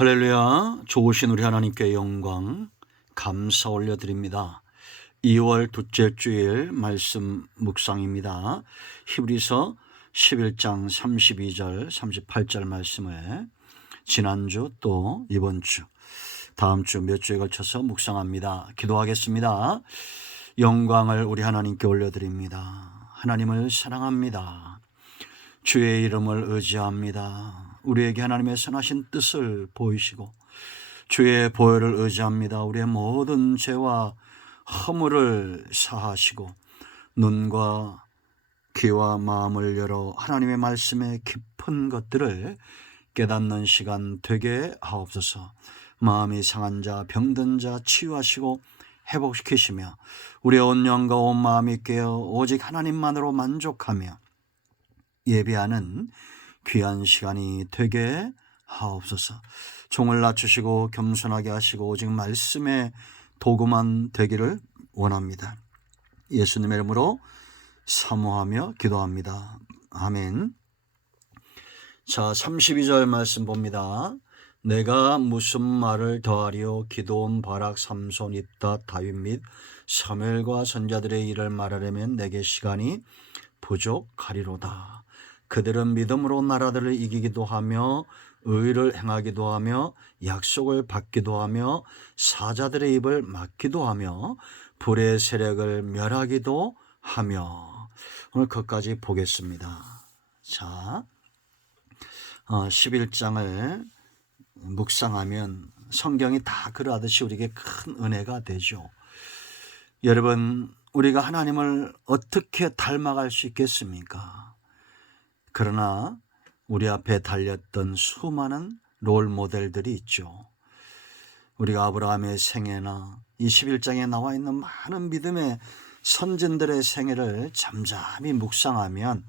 할렐루야. 좋으신 우리 하나님께 영광 감사 올려드립니다. 2월 둘째 주일 말씀 묵상입니다. 히브리서 11장 32절 38절 말씀을 지난주 또 이번 주 다음 주 몇 주에 걸쳐서 묵상합니다. 기도하겠습니다. 영광을 우리 하나님께 올려드립니다. 하나님을 사랑합니다. 주의 이름을 의지합니다. 우리에게 하나님의 선하신 뜻을 보이시고 주의 보혈을 의지합니다. 우리의 모든 죄와 허물을 사하시고 눈과 귀와 마음을 열어 하나님의 말씀의 깊은 것들을 깨닫는 시간 되게 하옵소서. 마음이 상한 자, 병든 자 치유하시고 회복시키시며 우리의 온 영과 온 마음이 깨어 오직 하나님만으로 만족하며 예배하는 귀한 시간이 되게 하옵소서. 종을 낮추시고 겸손하게 하시고 오직 말씀의 도구만 되기를 원합니다. 예수님의 이름으로 사모하며 기도합니다. 아멘. 자, 32절 말씀 봅니다. 내가 무슨 말을 더하리요? 기드온, 바락, 삼손, 입다, 다윗 및 사무엘과 선자들의 일을 말하려면 내게 시간이 부족하리로다. 그들은 믿음으로 나라들을 이기기도 하며 의를 행하기도 하며 약속을 받기도 하며 사자들의 입을 막기도 하며 불의 세력을 멸하기도 하며. 오늘 거기까지 보겠습니다. 자, 11장을 묵상하면 성경이 다 그러하듯이 우리에게 큰 은혜가 되죠. 여러분, 우리가 하나님을 어떻게 닮아갈 수 있겠습니까? 그러나 우리 앞에 달렸던 수많은 롤 모델들이 있죠. 우리가 아브라함의 생애나 21장에 나와 있는 많은 믿음의 선진들의 생애를 잠잠히 묵상하면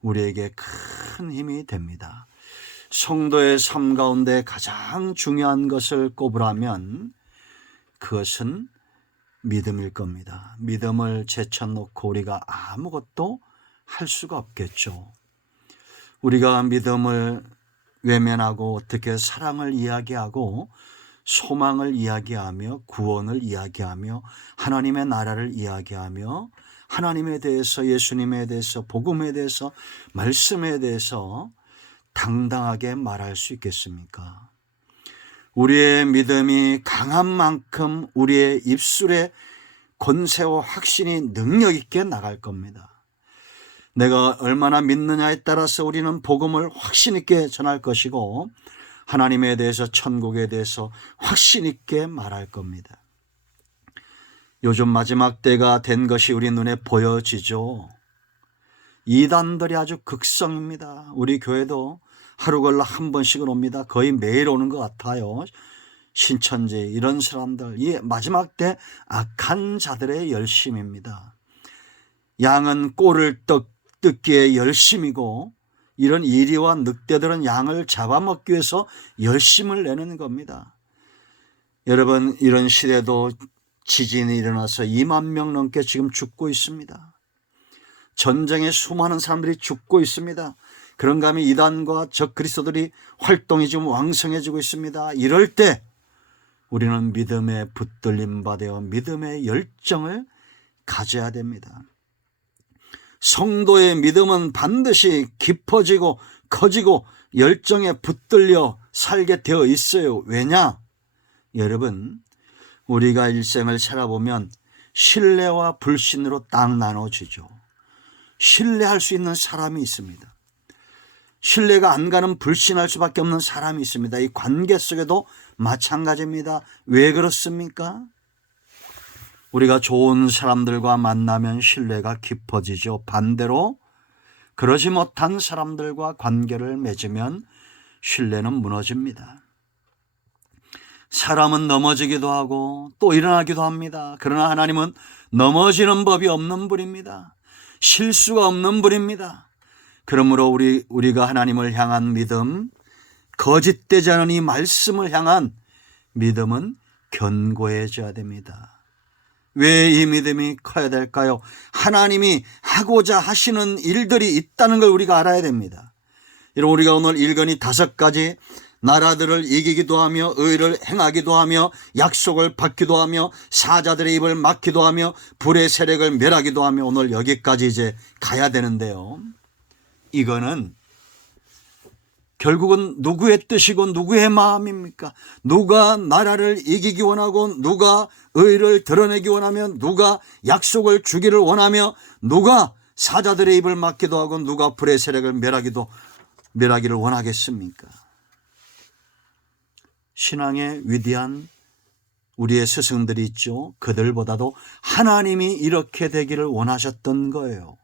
우리에게 큰 힘이 됩니다. 성도의 삶 가운데 가장 중요한 것을 꼽으라면 그것은 믿음일 겁니다. 믿음을 제쳐놓고 우리가 아무것도 할 수가 없겠죠. 우리가 믿음을 외면하고 어떻게 사랑을 이야기하고 소망을 이야기하며 구원을 이야기하며 하나님의 나라를 이야기하며 하나님에 대해서, 예수님에 대해서, 복음에 대해서, 말씀에 대해서 당당하게 말할 수 있겠습니까? 우리의 믿음이 강한 만큼 우리의 입술에 권세와 확신이 능력 있게 나갈 겁니다. 내가 얼마나 믿느냐에 따라서 우리는 복음을 확신 있게 전할 것이고 하나님에 대해서, 천국에 대해서 확신 있게 말할 겁니다. 요즘 마지막 때가 된 것이 우리 눈에 보여지죠. 이단들이 아주 극성입니다. 우리 교회도 하루 걸러 한 번씩은 옵니다. 거의 매일 오는 것 같아요. 신천지 이런 사람들, 이 마지막 때 악한 자들의 열심입니다. 양은 꼴을 뜯기에 열심이고 이런 이리와 늑대들은 양을 잡아먹기 위해서 열심을 내는 겁니다. 여러분, 이런 시대도 지진이 일어나서 2만 명 넘게 지금 죽고 있습니다. 전쟁에 수많은 사람들이 죽고 있습니다. 그런가 하면 이단과 적그리스도들이 활동이 지금 왕성해지고 있습니다. 이럴 때 우리는 믿음에 붙들림 받아 믿음의 열정을 가져야 됩니다. 성도의 믿음은 반드시 깊어지고 커지고 열정에 붙들려 살게 되어 있어요. 왜냐? 여러분, 우리가 일생을 살아보면 신뢰와 불신으로 딱 나눠지죠. 신뢰할 수 있는 사람이 있습니다. 신뢰가 안 가는 불신할 수밖에 없는 사람이 있습니다. 이 관계 속에도 마찬가지입니다. 왜 그렇습니까? 우리가 좋은 사람들과 만나면 신뢰가 깊어지죠. 반대로 그러지 못한 사람들과 관계를 맺으면 신뢰는 무너집니다. 사람은 넘어지기도 하고 또 일어나기도 합니다. 그러나 하나님은 넘어지는 법이 없는 분입니다. 실수가 없는 분입니다. 그러므로 우리가 하나님을 향한 믿음, 거짓되지 않은 이 말씀을 향한 믿음은 견고해져야 됩니다. 왜 이 믿음이 커야 될까요? 하나님이 하고자 하시는 일들이 있다는 걸 우리가 알아야 됩니다. 여러분, 우리가 오늘 일거니 5가지 나라들을 이기기도 하며 의를 행하기도 하며 약속을 받기도 하며 사자들의 입을 막기도 하며 불의 세력을 멸하기도 하며 오늘 여기까지 이제 가야 되는데요. 이거는 결국은 누구의 뜻이고 누구의 마음입니까? 누가 나라를 이기기 원하고 누가 의를 드러내기 원하며 누가 약속을 주기를 원하며 누가 사자들의 입을 막기도 하고 누가 불의 세력을 멸하기를 원하겠습니까? 신앙의 위대한 우리의 스승들이 있죠. 그들보다도 하나님이 이렇게 되기를 원하셨던 거예요.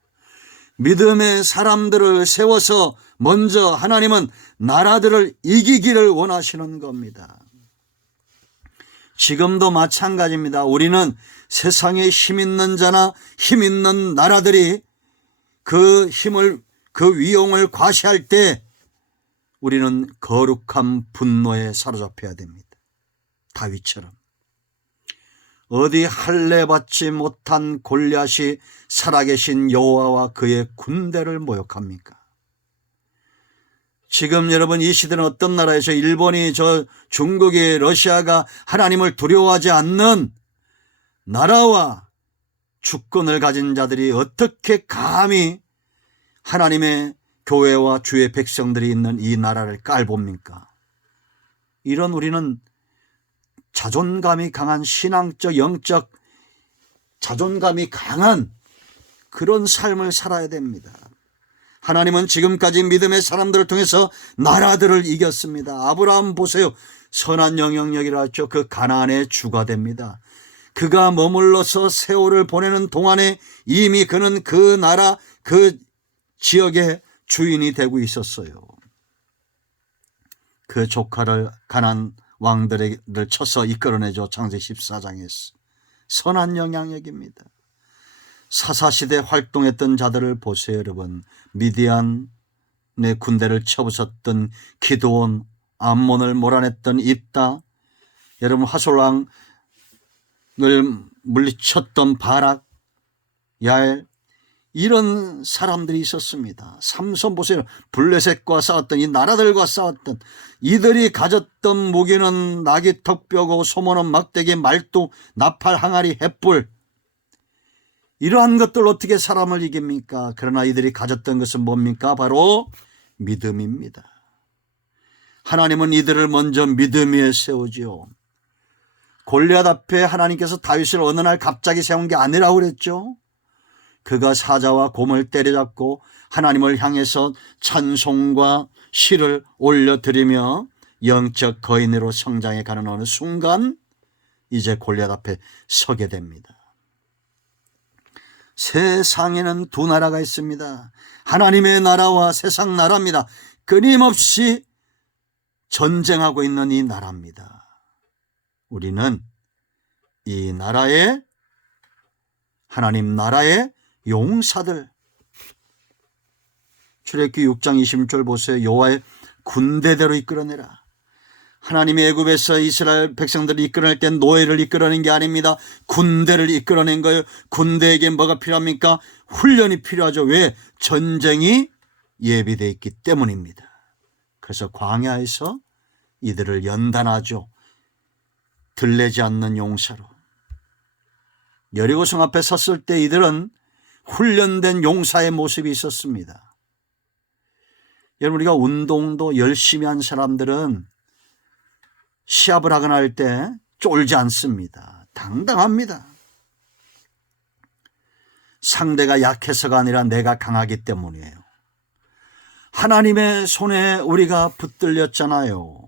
믿음의 사람들을 세워서 먼저 하나님은 나라들을 이기기를 원하시는 겁니다. 지금도 마찬가지입니다. 우리는 세상에 힘 있는 자나 힘 있는 나라들이 그 힘을, 그 위용을 과시할 때 우리는 거룩한 분노에 사로잡혀야 됩니다. 다윗처럼. 어디 할례 받지 못한 골리앗이 살아계신 여호와와 그의 군대를 모욕합니까? 지금 여러분 이 시대는 어떤 나라에서 일본이 중국이 러시아가 하나님을 두려워하지 않는 나라와 주권을 가진 자들이 어떻게 감히 하나님의 교회와 주의 백성들이 있는 이 나라를 깔봅니까? 이런 우리는 자존감이 강한 신앙적 영적 자존감이 강한 그런 삶을 살아야 됩니다. 하나님은 지금까지 믿음의 사람들을 통해서 나라들을 이겼습니다. 아브라함 보세요. 선한 영향력이라 했죠. 그 가나안의 주가 됩니다. 그가 머물러서 세월을 보내는 동안에 이미 그는 그 나라 그 지역의 주인이 되고 있었어요. 그 조카를 가나안 왕들을 쳐서 이끌어내죠. 창세기 14장에서. 선한 영향력입니다. 사사시대 활동했던 자들을 보세요. 여러분. 미디안의 군대를 쳐부쉈던 기드온, 암몬을 몰아냈던 입다, 여러분 하솔왕을 물리쳤던 바락, 야엘, 이런 사람들이 있었습니다. 삼손 보세요. 블레셋과 싸웠던 이 나라들과 싸웠던 이들이 가졌던 무기는 나귀 턱뼈고 소모는 막대기, 말뚝, 나팔, 항아리, 횃불. 이러한 것들 어떻게 사람을 이깁니까? 그러나 이들이 가졌던 것은 뭡니까? 바로 믿음입니다. 하나님은 이들을 먼저 믿음 위에 세우지요. 골리앗 앞에 하나님께서 다윗을 어느 날 갑자기 세운 게 아니라고 그랬죠. 그가 사자와 곰을 때려잡고 하나님을 향해서 찬송과 시를 올려드리며 영적 거인으로 성장해 가는 어느 순간 이제 골리앗 앞에 서게 됩니다. 세상에는 두 나라가 있습니다. 하나님의 나라와 세상 나라입니다. 끊임없이 전쟁하고 있는 이 나라입니다. 우리는 이 나라의 하나님 나라의 용사들, 출애굽기 6장 26절 보세요. 여호와의 군대대로 이끌어내라. 하나님이 애굽에서 이스라엘 백성들을 이끌어낼 땐 노예를 이끌어낸 게 아닙니다. 군대를 이끌어낸 거예요. 군대에게 뭐가 필요합니까? 훈련이 필요하죠. 왜? 전쟁이 예비되어 있기 때문입니다. 그래서 광야에서 이들을 연단하죠. 들레지 않는 용사로. 여리고성 앞에 섰을 때 이들은 훈련된 용사의 모습이 있었습니다. 여러분, 우리가 운동도 열심히 한 사람들은 시합을 하거나 할 때 쫄지 않습니다. 당당합니다. 상대가 약해서가 아니라 내가 강하기 때문이에요. 하나님의 손에 우리가 붙들렸잖아요.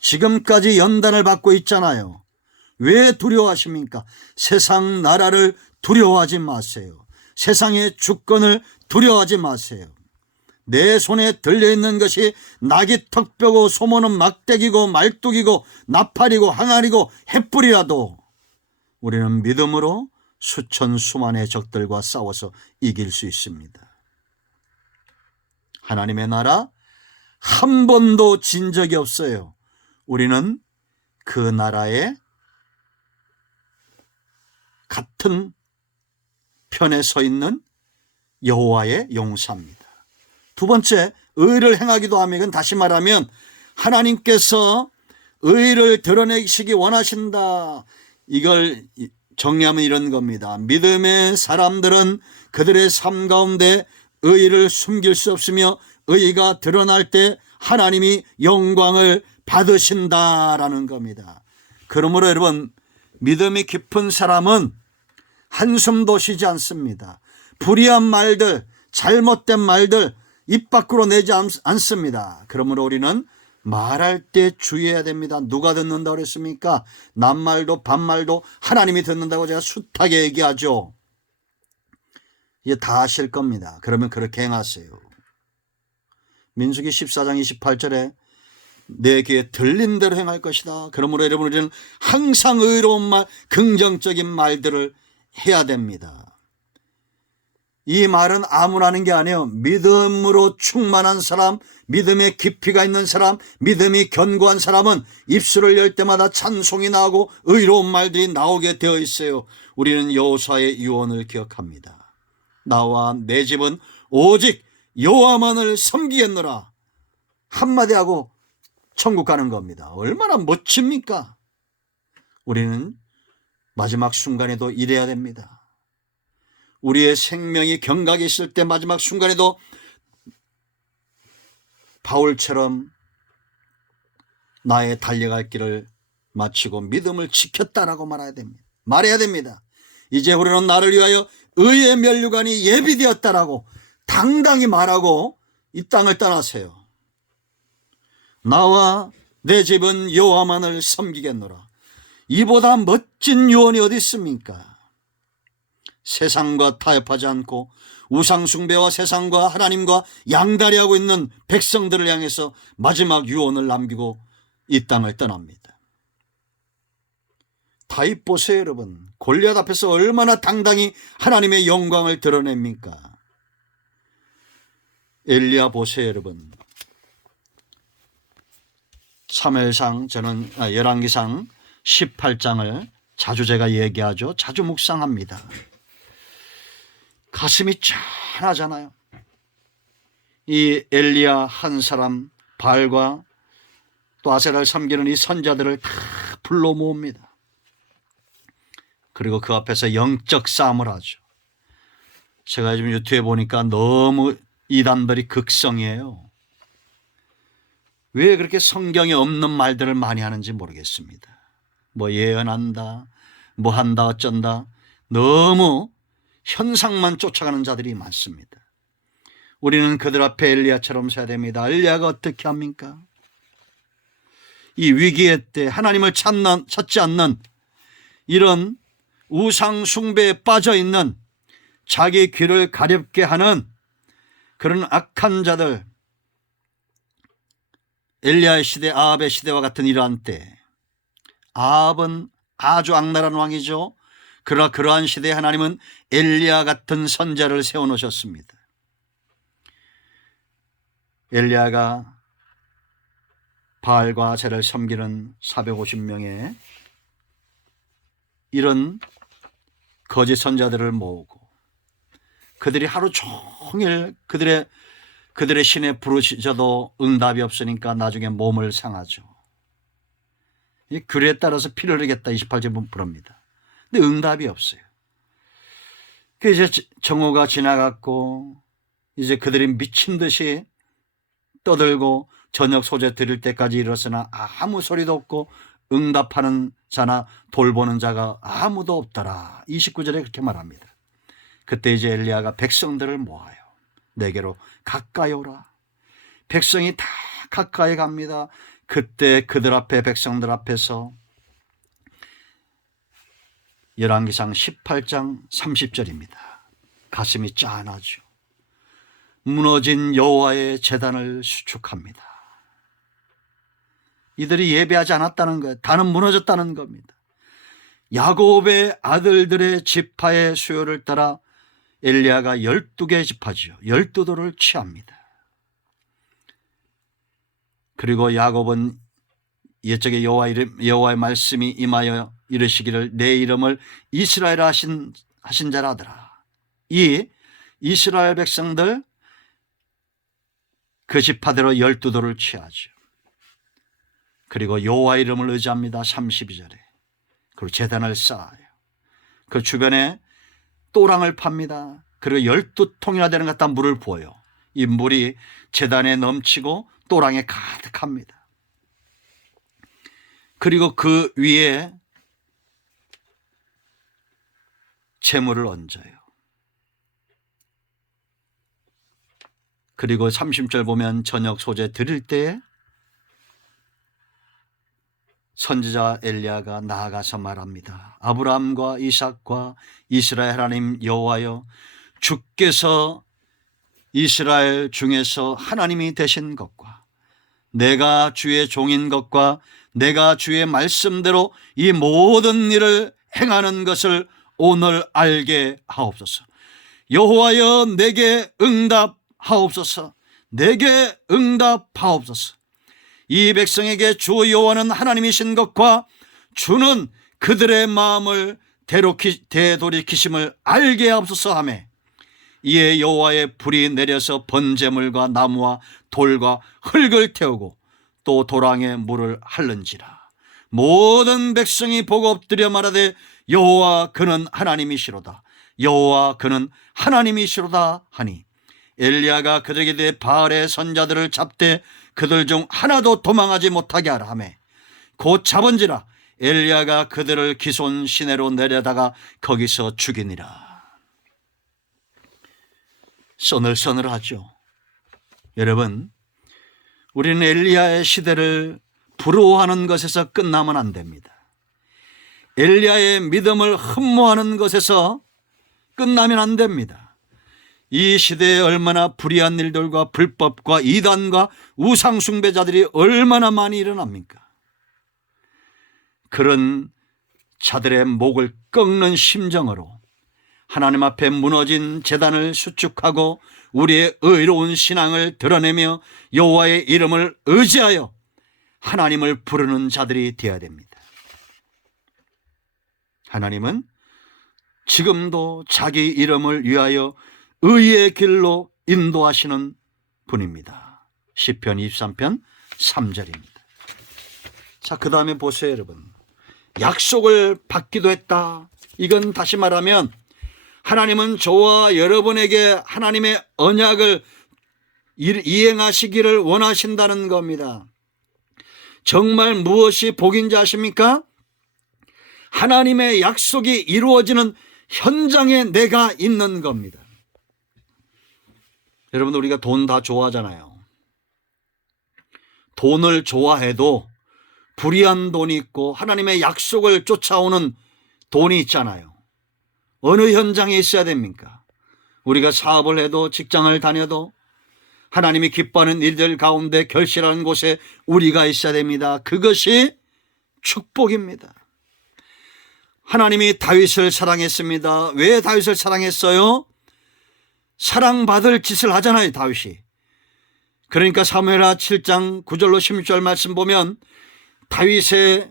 지금까지 연단을 받고 있잖아요. 왜 두려워하십니까? 세상 나라를 두려워하지 마세요. 세상의 주권을 두려워하지 마세요. 내 손에 들려있는 것이 나귀 턱뼈고 소모는 막대기고 말뚝이고 나팔이고 항아리고 횃불이라도 우리는 믿음으로 수천 수만의 적들과 싸워서 이길 수 있습니다. 하나님의 나라 한 번도 진 적이 없어요. 우리는 그 나라의 같은 편에 서 있는 여호와의 용사입니다. 두 번째, 의를 행하기도 하며, 이건 다시 말하면 하나님께서 의를 드러내시기 원하신다. 이걸 정리하면 이런 겁니다. 믿음의 사람들은 그들의 삶 가운데 의를 숨길 수 없으며 의가 드러날 때 하나님이 영광을 받으신다라는 겁니다. 그러므로 여러분, 믿음이 깊은 사람은 한숨도 쉬지 않습니다. 불의한 말들, 잘못된 말들 입 밖으로 내지 않습니다. 그러므로 우리는 말할 때 주의해야 됩니다. 누가 듣는다고 그랬습니까? 남말도 반말도 하나님이 듣는다고 제가 숱하게 얘기하죠. 이제 다 아실 겁니다. 그러면 그렇게 행하세요. 민수기 14장 28절에 내 귀에 들린 대로 행할 것이다. 그러므로 여러분, 우리는 항상 의로운 말, 긍정적인 말들을 해야 됩니다. 이 말은 아무나 하는 게 아니에요. 믿음으로 충만한 사람, 믿음의 깊이가 있는 사람, 믿음이 견고한 사람은 입술을 열 때마다 찬송이 나오고 의로운 말들이 나오게 되어 있어요. 우리는 여호수아의 유언을 기억합니다. 나와 내 집은 오직 여호와만을 섬기겠노라. 한마디 하고 천국 가는 겁니다. 얼마나 멋집니까? 우리는 마지막 순간에도 이래야 됩니다. 우리의 생명이 경각에 있을 때 마지막 순간에도 바울처럼 나의 달려갈 길을 마치고 믿음을 지켰다라고 말해야 됩니다. 이제 우리는 나를 위하여 의의 면류관이 예비되었다라고 당당히 말하고 이 땅을 떠나세요. 나와 내 집은 여호와만을 섬기겠노라. 이보다 멋진 유언이 어디 있습니까? 세상과 타협하지 않고 우상숭배와 세상과 하나님과 양다리하고 있는 백성들을 향해서 마지막 유언을 남기고 이 땅을 떠납니다. 다윗 보세요, 여러분. 골리앗 앞에서 얼마나 당당히 하나님의 영광을 드러냅니까? 엘리야 보세요, 여러분. 사무엘상, 저는 열왕기상 18장을 자주 제가 얘기하죠. 자주 묵상합니다. 가슴이 짠하잖아요. 이 엘리야 한 사람, 바알과 또 아세라를 섬기는 이 선자들을 다 불러 모읍니다. 그리고 그 앞에서 영적 싸움을 하죠. 제가 지금 유튜브에 보니까 너무 이단들이 극성이에요. 왜 그렇게 성경에 없는 말들을 많이 하는지 모르겠습니다. 뭐 예언한다, 뭐 한다, 어쩐다. 너무 현상만 쫓아가는 자들이 많습니다. 우리는 그들 앞에 엘리야처럼 서야 됩니다. 엘리야가 어떻게 합니까? 이 위기의 때 하나님을 찾지 않는 이런 우상 숭배에 빠져 있는 자기 귀를 가렵게 하는 그런 악한 자들, 엘리야의 시대, 아합의 시대와 같은 이러한 때, 아합은 아주 악랄한 왕이죠. 그러나 그러한 시대에 하나님은 엘리야 같은 선자를 세워놓으셨습니다. 엘리야가 바알과 아세라를 섬기는 450명의 이런 거짓 선자들을 모으고 그들이 하루 종일 그들의 신에 부르짖어도 응답이 없으니까 나중에 몸을 상하죠. 이 규례에 따라서 피를 흘리겠다 28절 부릅니다. 근데 응답이 없어요. 그 이제 정오가 지나갔고 이제 그들이 미친 듯이 떠들고 저녁 소재 드릴 때까지 이르렀으나 아무 소리도 없고 응답하는 자나 돌보는 자가 아무도 없더라. 29절에 그렇게 말합니다. 그때 이제 엘리야가 백성들을 모아요. 내게로 가까이 오라. 백성이 다 가까이 갑니다. 그때 그들 앞에, 백성들 앞에서 열왕기상 18장 30절입니다. 가슴이 짠하죠. 무너진 여호와의 제단을 수축합니다. 이들이 예배하지 않았다는 거예요. 다는 무너졌다는 겁니다. 야곱의 아들들의 지파의 수요를 따라 엘리야가 12개의 지파죠. 12돌을 취합니다. 그리고 야곱은 옛적에 여호와의 말씀이 임하여 이르시기를 내 이름을 이스라엘아 하신 자라 하더라. 이 이스라엘 백성들 그 지파대로 12돌을 취하죠. 그리고 여호와 이름을 의지합니다. 32절에. 그리고 제단을 쌓아요. 그 주변에 또랑을 팝니다. 그리고 12통이나 되는 것 같은 물을 부어요. 이 물이 제단에 넘치고 또랑에 가득합니다. 그리고 그 위에 제물을 얹어요. 그리고 30절 보면 저녁 소재 드릴 때에 선지자 엘리야가 나아가서 말합니다. 아브라함과 이삭과 이스라엘 하나님 여호와여, 주께서 이스라엘 중에서 하나님이 되신 것과 내가 주의 종인 것과 내가 주의 말씀대로 이 모든 일을 행하는 것을 오늘 알게 하옵소서. 여호와여, 내게 응답하옵소서. 내게 응답하옵소서. 이 백성에게 주 여호와는 하나님이신 것과 주는 그들의 마음을 되돌이키심을 알게 하옵소서 하며, 이에 여호와의 불이 내려서 번제물과 나무와 돌과 흙을 태우고 또 도랑에 물을 핥는지라. 모든 백성이 보고 엎드려 말하되 여호와 그는 하나님이시로다. 여호와 그는 하나님이시로다 하니, 엘리야가 그들에게 대해 바알의 선자들을 잡되 그들 중 하나도 도망하지 못하게 하라 하며, 곧 잡은지라 엘리야가 그들을 기손 시내로 내려다가 거기서 죽이니라. 서늘서늘하죠. 여러분, 우리는 엘리야의 시대를 부러워하는 것에서 끝나면 안 됩니다. 엘리야의 믿음을 흠모하는 것에서 끝나면 안 됩니다. 이 시대에 얼마나 불의한 일들과 불법과 이단과 우상숭배자들이 얼마나 많이 일어납니까? 그런 자들의 목을 꺾는 심정으로 하나님 앞에 무너진 제단을 수축하고 우리의 의로운 신앙을 드러내며 여호와의 이름을 의지하여 하나님을 부르는 자들이 되어야 됩니다. 하나님은 지금도 자기 이름을 위하여 의의 길로 인도하시는 분입니다. 시편 23편 3절입니다. 자, 그 다음에 보세요, 여러분. 약속을 받기도 했다. 이건 다시 말하면 하나님은 저와 여러분에게 하나님의 언약을 이행하시기를 원하신다는 겁니다. 정말 무엇이 복인지 아십니까? 하나님의 약속이 이루어지는 현장에 내가 있는 겁니다. 여러분, 우리가 돈 다 좋아하잖아요. 돈을 좋아해도 불의한 돈이 있고 하나님의 약속을 쫓아오는 돈이 있잖아요. 어느 현장에 있어야 됩니까? 우리가 사업을 해도 직장을 다녀도 하나님이 기뻐하는 일들 가운데 결실하는 곳에 우리가 있어야 됩니다. 그것이 축복입니다. 하나님이 다윗을 사랑했습니다. 왜 다윗을 사랑했어요? 사랑받을 짓을 하잖아요, 다윗이. 그러니까 사무엘하 7장 9절로 16절 말씀 보면 다윗의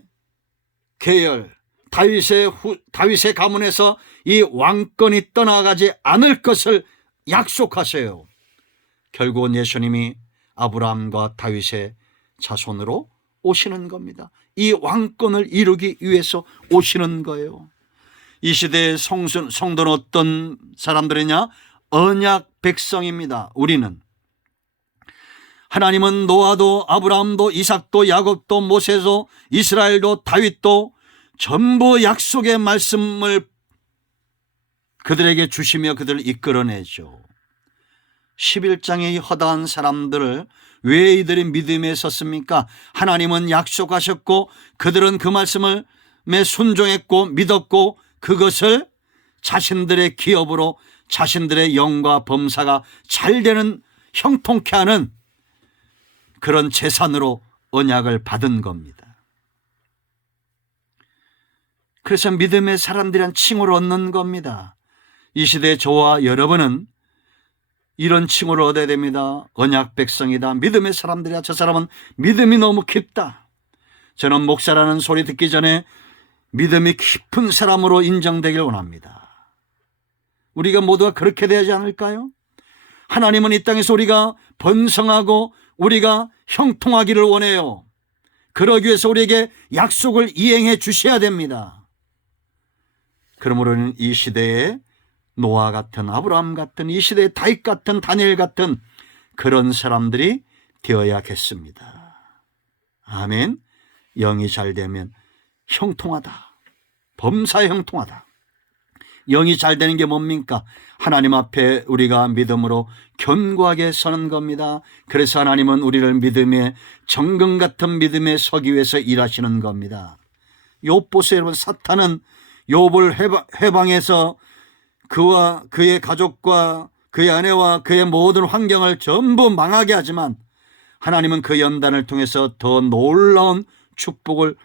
계열, 다윗의 가문에서 이 왕권이 떠나가지 않을 것을 약속하세요. 결국은 예수님이 아브라함과 다윗의 자손으로 오시는 겁니다. 이 왕권을 이루기 위해서 오시는 거예요. 이 시대의 성도는 어떤 사람들이냐? 언약 백성입니다. 우리는 하나님은 노아도 아브라함도 이삭도 야곱도 모세도 이스라엘도 다윗도 전부 약속의 말씀을 그들에게 주시며 그들을 이끌어내죠. 11장의 허다한 사람들을 왜 이들이 믿음에 섰습니까? 하나님은 약속하셨고 그들은 그 말씀을 순종했고 믿었고 그것을 자신들의 기업으로 자신들의 영과 범사가 잘 되는 형통케 하는 그런 재산으로 언약을 받은 겁니다. 그래서 믿음의 사람들이란 칭호를 얻는 겁니다. 이 시대에 저와 여러분은 이런 칭호를 얻어야 됩니다. 언약 백성이다. 믿음의 사람들이야. 저 사람은 믿음이 너무 깊다. 저는 목사라는 소리 듣기 전에 믿음이 깊은 사람으로 인정되길 원합니다. 우리가 모두가 그렇게 되지 않을까요? 하나님은 이 땅에서 우리가 번성하고 우리가 형통하기를 원해요. 그러기 위해서 우리에게 약속을 이행해 주셔야 됩니다. 그러므로 이 시대에 노아 같은, 아브라함 같은, 이 시대에 다윗 같은, 다니엘 같은 그런 사람들이 되어야겠습니다. 아멘. 영이 잘 되면 형통하다. 범사에 형통하다. 영이 잘 되는 게 뭡니까? 하나님 앞에 우리가 믿음으로 견고하게 서는 겁니다. 그래서 하나님은 우리를 믿음의 정금 같은 믿음에 서기 위해서 일하시는 겁니다. 욥 보세요, 여러분. 사탄은 욥을 해방해서 그와 그의 가족과 그의 아내와 그의 모든 환경을 전부 망하게 하지만 하나님은 그 연단을 통해서 더 놀라운 축복을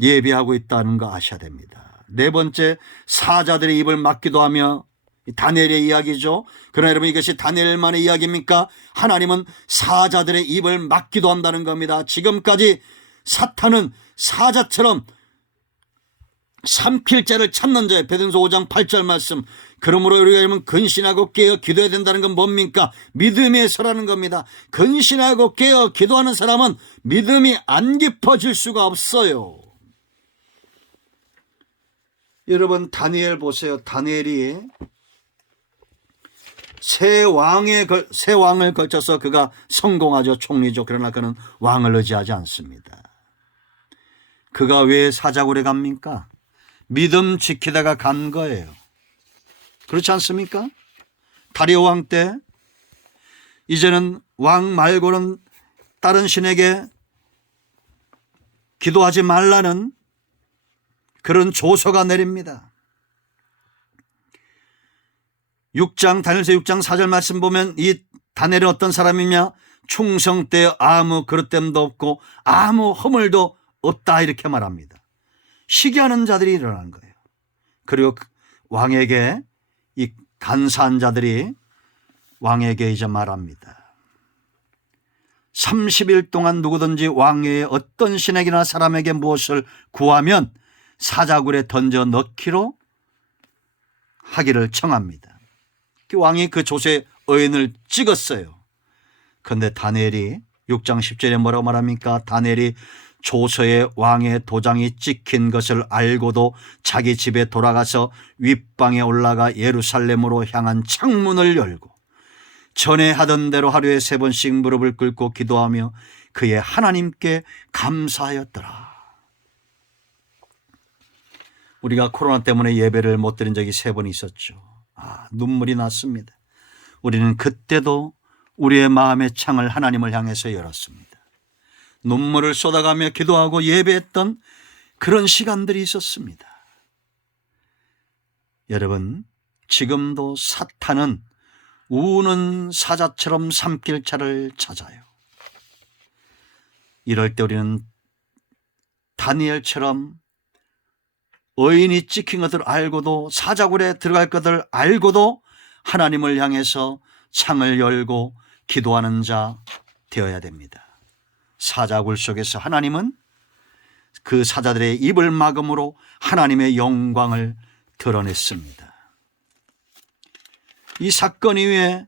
예비하고 있다는 거 아셔야 됩니다. 네 번째, 사자들의 입을 막기도 하며, 다니엘의 이야기죠. 그러나 여러분, 이것이 다니엘만의 이야기입니까? 하나님은 사자들의 입을 막기도 한다는 겁니다. 지금까지 사탄은 사자처럼 삼킬 자를 찾는 자예요. 베드로전서 5장 8절 말씀. 그러므로 우리가 여러분 근신하고 깨어 기도해야 된다는 건 뭡니까? 믿음에 서라는 겁니다. 근신하고 깨어 기도하는 사람은 믿음이 안 깊어질 수가 없어요. 여러분, 다니엘 보세요. 다니엘이 세 왕을 걸쳐서 그가 성공하죠. 총리죠. 그러나 그는 왕을 의지하지 않습니다. 그가 왜 사자굴에 갑니까? 믿음 지키다가 간 거예요. 그렇지 않습니까? 다리오 왕 때 이제는 왕 말고는 다른 신에게 기도하지 말라는 그런 조서가 내립니다. 다니엘서 6장 4절 말씀 보면 이 다니엘이 어떤 사람이냐? 충성되어 아무 그릇됨도 없고 아무 허물도 없다, 이렇게 말합니다. 시기하는 자들이 일어난 거예요. 그리고 왕에게, 이 간사한 자들이 왕에게 이제 말합니다. 30일 동안 누구든지 왕외에 어떤 신에게나 사람에게 무엇을 구하면 사자굴에 던져 넣기로 하기를 청합니다. 왕이 그 조서에 의인을 찍었어요. 그런데 다니엘이 6장 10절에 뭐라고 말합니까? 다니엘이 조서에 왕의 도장이 찍힌 것을 알고도 자기 집에 돌아가서 윗방에 올라가 예루살렘으로 향한 창문을 열고 전에 하던 대로 하루에 3번씩 무릎을 꿇고 기도하며 그의 하나님께 감사하였더라. 우리가 코로나 때문에 예배를 못 드린 적이 3번 있었죠. 눈물이 났습니다. 우리는 그때도 우리의 마음의 창을 하나님을 향해서 열었습니다. 눈물을 쏟아가며 기도하고 예배했던 그런 시간들이 있었습니다. 여러분, 지금도 사탄은 우는 사자처럼 삼킬 자를 찾아요. 이럴 때 우리는 다니엘처럼 의인이 찍힌 것을 알고도, 사자굴에 들어갈 것을 알고도 하나님을 향해서 창을 열고 기도하는 자 되어야 됩니다. 사자굴 속에서 하나님은 그 사자들의 입을 막음으로 하나님의 영광을 드러냈습니다. 이 사건 이후에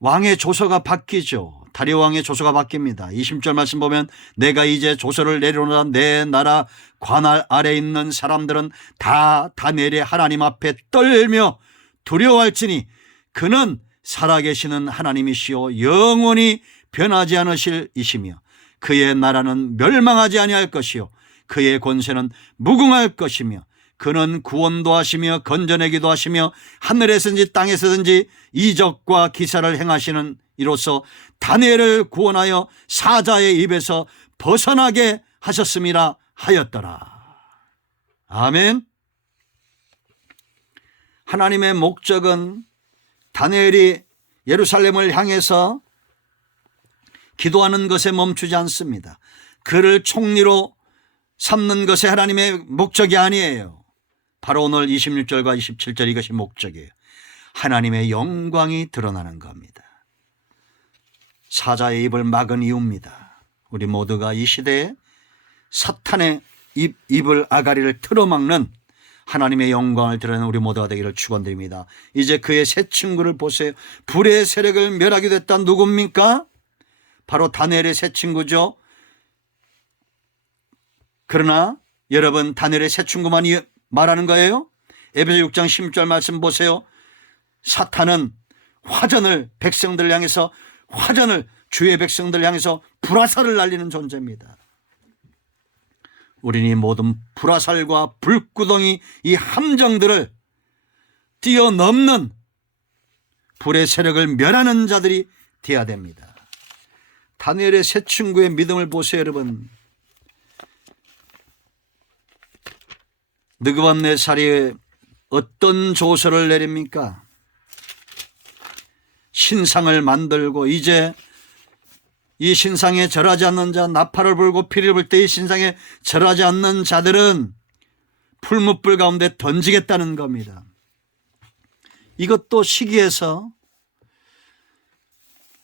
왕의 조서가 바뀌죠. 다리오 왕의 조서가 바뀝니다. 20절 말씀 보면 내가 이제 조서를 내려놓아 내 나라 관할 아래 있는 사람들은 다 다니엘의 하나님 앞에 떨며 두려워할지니 그는 살아계시는 하나님이시오 영원히 변하지 않으실 이시며 그의 나라는 멸망하지 아니할 것이요 그의 권세는 무궁할 것이며 그는 구원도 하시며 건져내기도 하시며 하늘에서든지 땅에서든지 이적과 기사를 행하시는 이로써 다니엘을 구원하여 사자의 입에서 벗어나게 하셨음이라 하였더라. 아멘. 하나님의 목적은 다니엘이 예루살렘을 향해서 기도하는 것에 멈추지 않습니다. 그를 총리로 삼는 것이 하나님의 목적이 아니에요. 바로 오늘 26절과 27절 이것이 목적이에요. 하나님의 영광이 드러나는 겁니다. 사자의 입을 막은 이유입니다. 우리 모두가 이 시대에 사탄의 입을 아가리를 틀어막는 하나님의 영광을 드러내는 우리 모두가 되기를 축원드립니다. 이제 그의 새 친구를 보세요. 불의 세력을 멸하게 됐다. 누굽니까? 바로 다니엘의 세 친구죠. 그러나 여러분, 다니엘의 세 친구만이 말하는 거예요? 에베소 6장 16절 말씀 보세요. 사탄은 화전을 백성들을 향해서 주의 백성들을 향해서 불화살을 날리는 존재입니다. 우리는 이 모든 불화살과 불구덩이 이 함정들을 뛰어넘는 불의 세력을 멸하는 자들이 되어야 됩니다. 다니엘의 세 친구의 믿음을 보세요, 여러분. 느부갓네살이 어떤 조서를 내립니까? 신상을 만들고 이제 이 신상에 절하지 않는 자, 나팔을 불고 피를 불 때 이 신상에 절하지 않는 자들은 풀무불 가운데 던지겠다는 겁니다. 이것도 시기에서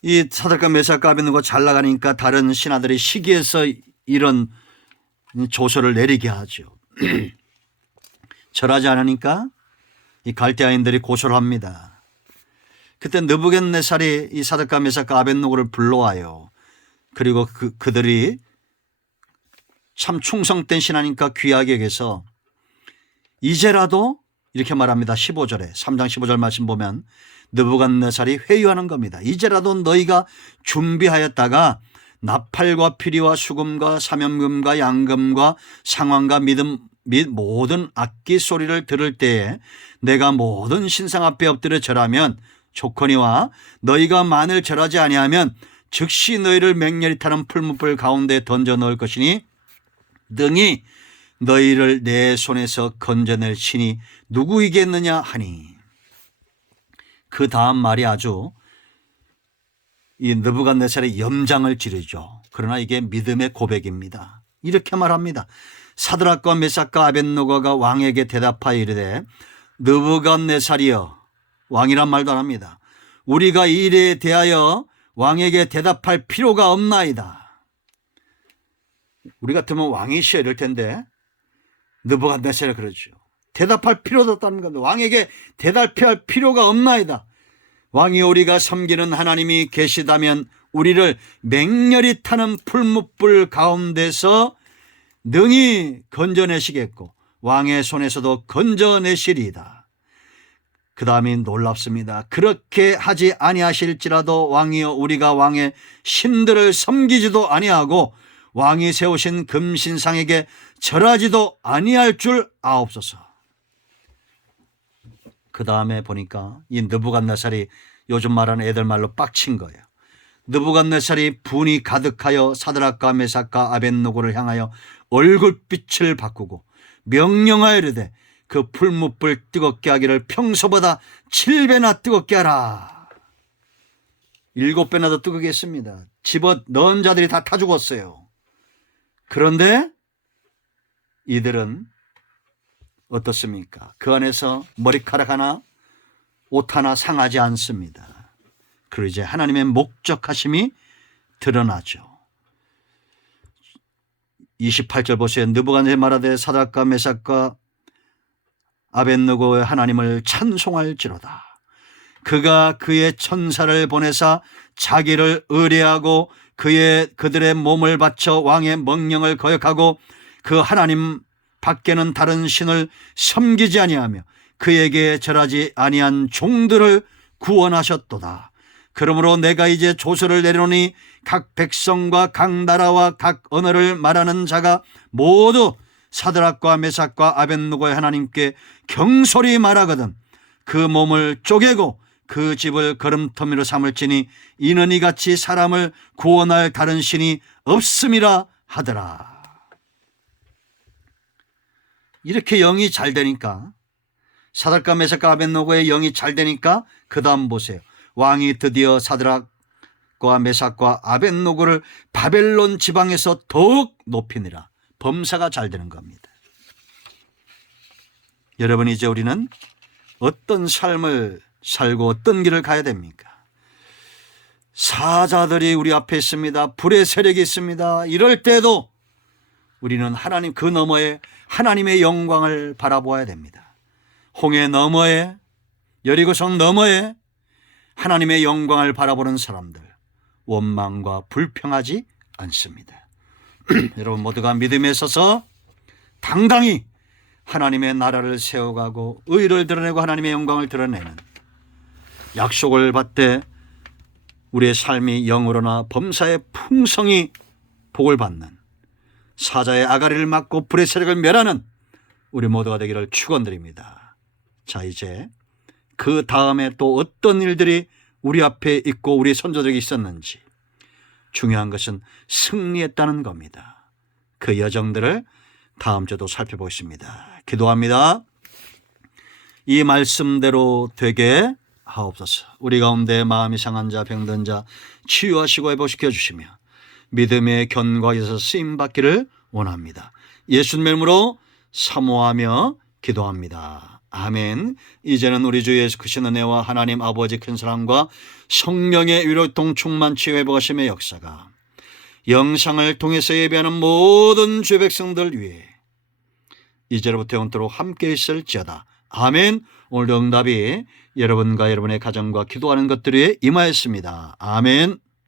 이 사드락과 메삭과 아벳느고가 잘 나가니까 다른 신하들이 시기에서 이런 조서를 내리게 하죠. 절하지 않으니까 이 갈대아인들이 고소를 합니다. 그때 느부갓네살이 이 사드락과 메삭과 아벳느고를 불러와요. 그리고 그들이 참 충성된 신하니까 귀하게 여겨서 이제라도 이렇게 말합니다. 15절에 3장 15절 말씀 보면 느부갓네살이 회유하는 겁니다. 이제라도 너희가 준비하였다가 나팔과 피리와 수금과 사면금과 양금과 상황과 믿음 및 모든 악기 소리를 들을 때에 내가 모든 신상 앞에 엎드려 절하면 좋거니와 너희가 만일 절하지 아니하면 즉시 너희를 맹렬히 타는 풀무불 가운데 던져 넣을 것이니 능히 너희를 내 손에서 건져낼 신이 누구이겠느냐 하니. 그 다음 말이 아주 이 느부갓네살의 염장을 지르죠. 그러나 이게 믿음의 고백입니다. 이렇게 말합니다. 사드락과 메삭과 아벳느고가 왕에게 대답하여 이르되 느부갓네살이여, 왕이란 말도 안 합니다. 우리가 이 일에 대하여 왕에게 대답할 필요가 없나이다. 우리 같으면 왕이시여 이럴 텐데 느부갓네살이 그러죠. 대답할 필요도 없다는 겁니다. 왕에게 대답할 필요가 없나이다. 왕이 우리가 섬기는 하나님이 계시다면 우리를 맹렬히 타는 풀무불 가운데서 능히 건져내시겠고 왕의 손에서도 건져내시리이다. 그 다음이 놀랍습니다. 그렇게 하지 아니하실지라도 왕이여, 우리가 왕의 신들을 섬기지도 아니하고 왕이 세우신 금신상에게 절하지도 아니할 줄 아옵소서. 그 다음에 보니까 이 느부갓네살이 요즘 말하는 애들 말로 빡친 거예요. 느부갓네살이 분이 가득하여 사드락과 메삭과 아벳느고를 향하여 얼굴빛을 바꾸고 명령하여 이르되 그 풀무불 뜨겁게 하기를 평소보다 7배나 뜨겁게 하라. 7배나 더 뜨겁게 했습니다. 집어 넣은 자들이 다 타 죽었어요. 그런데 이들은 어떻습니까? 그 안에서 머리카락 하나, 옷 하나 상하지 않습니다. 그리고 이제 하나님의 목적하심이 드러나죠. 28절 보세요. 느부갓네살이 말하되 사드락과 메삭과 아벳느고의 하나님을 찬송할지로다. 그가 그의 천사를 보내사 자기를 의뢰하고 그들의 몸을 바쳐 왕의 명령을 거역하고 그 하나님 밖에는 다른 신을 섬기지 아니하며 그에게 절하지 아니한 종들을 구원하셨도다. 그러므로 내가 이제 조서를 내려놓으니 각 백성과 각 나라와 각 언어를 말하는 자가 모두 사드락과 메삭과 아벳느고의 하나님께 경솔히 말하거든 그 몸을 쪼개고 그 집을 거름터미로 삼을지니 이는 이같이 사람을 구원할 다른 신이 없음이라 하더라. 이렇게 영이 잘 되니까, 사드락과 메삭과 아벳느고의 영이 잘 되니까 그 다음 보세요. 왕이 드디어 사드락과 메삭과 아벳느고를 바벨론 지방에서 더욱 높이니라. 범사가 잘 되는 겁니다. 여러분, 이제 우리는 어떤 삶을 살고 어떤 길을 가야 됩니까? 사자들이 우리 앞에 있습니다. 불의 세력이 있습니다. 이럴 때도 우리는 하나님 그 너머에 하나님의 영광을 바라보아야 됩니다. 홍해 너머에, 여리고성 너머에 하나님의 영광을 바라보는 사람들, 원망과 불평하지 않습니다. 여러분 모두가 믿음에 서서 당당히 하나님의 나라를 세워가고 의를 드러내고 하나님의 영광을 드러내는 약속을 받되 우리의 삶이 영으로나 범사의 풍성이 복을 받는 사자의 아가리를 막고 불의 세력을 멸하는 우리 모두가 되기를 축원드립니다. 자, 이제 그 다음에 또 어떤 일들이 우리 앞에 있고 우리 선조들에게 있었는지, 중요한 것은 승리했다는 겁니다. 그 여정들을 다음 주도 살펴보겠습니다. 기도합니다. 이 말씀대로 되게 하옵소서. 우리 가운데 마음이 상한 자, 병든 자 치유하시고 회복시켜 주시며 믿음의 견고하게서 쓰임받기를 원합니다. 예수님 이름으로 사모하며 기도합니다. 아멘. 이제는 우리 주 예수 그리스도의 은혜와 하나님 아버지 큰 사랑과 성령의 위로통 충만치 회복하심의 역사가 영상을 통해서 예배하는 모든 주 백성들 위해 이제로부터 영원토록 함께 있을지어다. 아멘. 오늘도 응답이 여러분과 여러분의 가정과 기도하는 것들에 임하였습니다. 아멘.